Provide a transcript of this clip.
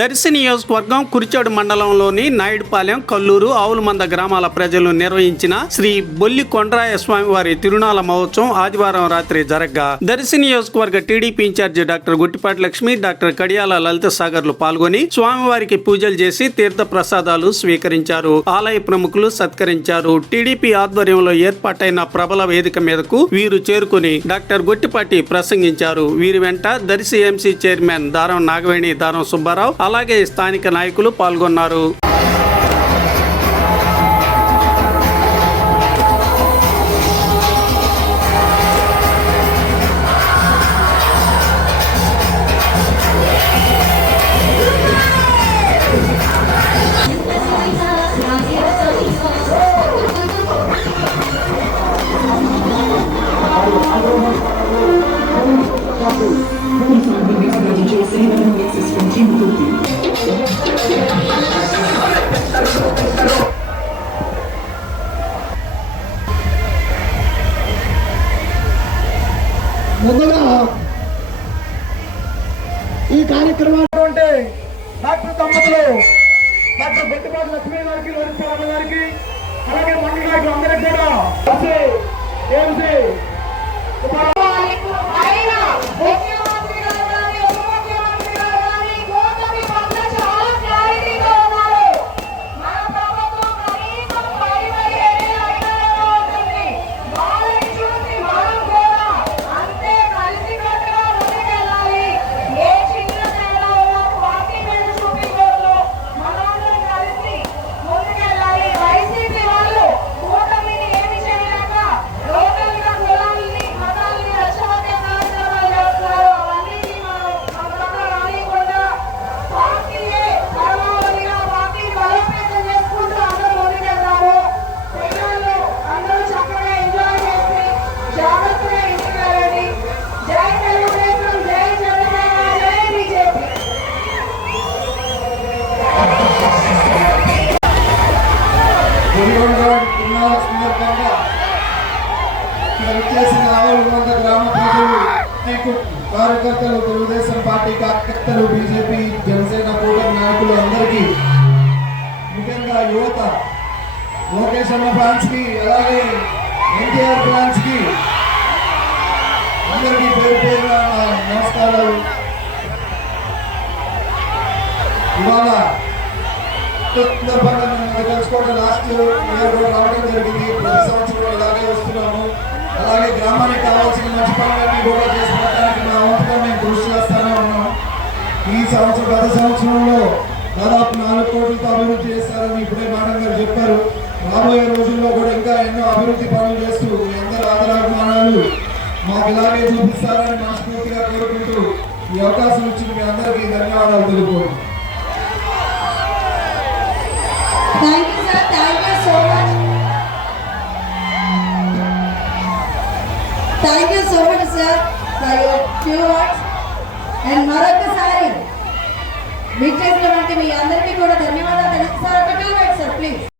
దర్శి నియోజకవర్గం కురిచేడు మండలంలోని నాయుడుపాలెం, కల్లూరు, ఆవులమంద గ్రామాల ప్రజలు నిర్వహించిన శ్రీ బొల్లి కొండ్రాయ స్వామివారి తిరునాళ మహోత్సవం ఆదివారం రాత్రి జరగ్గా దర్శి నియోజకవర్గ TDP incharge doctor Guttipati Lakshmi, doctor Kadiyala Lalitha సాగర్లు పాల్గొని స్వామివారికి పూజలు చేసి తీర్థ ప్రసాదాలు స్వీకరించారు. ఆలయ ప్రముఖులు సత్కరించారు. టీడీపీ ఆధ్వర్యంలో ఏర్పాటైన ప్రబల వేదిక మీదకు వీరు చేరుకుని డాక్టర్ గుట్టిపాటి ప్రసంగించారు. వీరి వెంట దర్శి ఎంసీ చైర్మన్ దారం నాగవేణి, దారం సుబ్బారావు, అలాగే స్థానిక నాయకులు పాల్గొన్నారు. ముందుగా ఈ కార్యక్రమాలు డాక్టర్ దంపతులు డాక్టర్ గుట్టిపాటి లక్ష్మీ గారికి, లోరిపాలమ్మ గారికి, అలాగే మండలి నాయకులు అందరికీ కూడా గ్రామ ప్రజలు, కార్యకర్తలు, తెలుగుదేశం పార్టీ కార్యకర్తలు, బీజేపీ, జనసేన కూటమి నాయకులు అందరికీ, ముఖ్యంగా యువత, లోకేష్ అన్న ఫ్యాన్స్ కి, అలాగే ఎన్టీఆర్ ఫ్యాన్స్ కి అందరికీ పేరు పేరున నమస్కారాలు. ఇవాళ సందర్భంగా తెలుసుకోవడం లాస్ట్ ఇయర్ కూడా రావడం జరిగింది. ప్రతి సంవత్సరం ఇలాగే వస్తున్నాము. అలాగే గ్రామానికి కావాల్సిన మంచి పనులన్నీ కూడా చేసి పెట్టడానికి మా వంతుగా మేము కృషి చేస్తూనే ఉన్నాం. ఈ సంవత్సరం, గత సంవత్సరంలో దాదాపు 4 కోట్లతో అభివృద్ధి చేస్తారని ఇప్పుడే మేడం గారు చెప్పారు. రాబోయే రోజుల్లో కూడా ఇంకా ఎన్నో అభివృద్ధి పనులు చేస్తూ మీ అందరూ ఆదరాభిమానాలు మాకు ఇలాగే చూపిస్తారని మనస్ఫూర్తిగా కోరుకుంటూ ఈ అవకాశం ఇచ్చిన మీ అందరికీ ధన్యవాదాలు తెలుపుకుంటున్నాను. Thank you, sir. Thank you so much. Thank you so much, sir, for your few words. And మరొకసారి విచ్చేసినటువంటి మీ అందరికీ కూడా ధన్యవాదాలు తెలుపుతారు. 2 minutes, sir, please.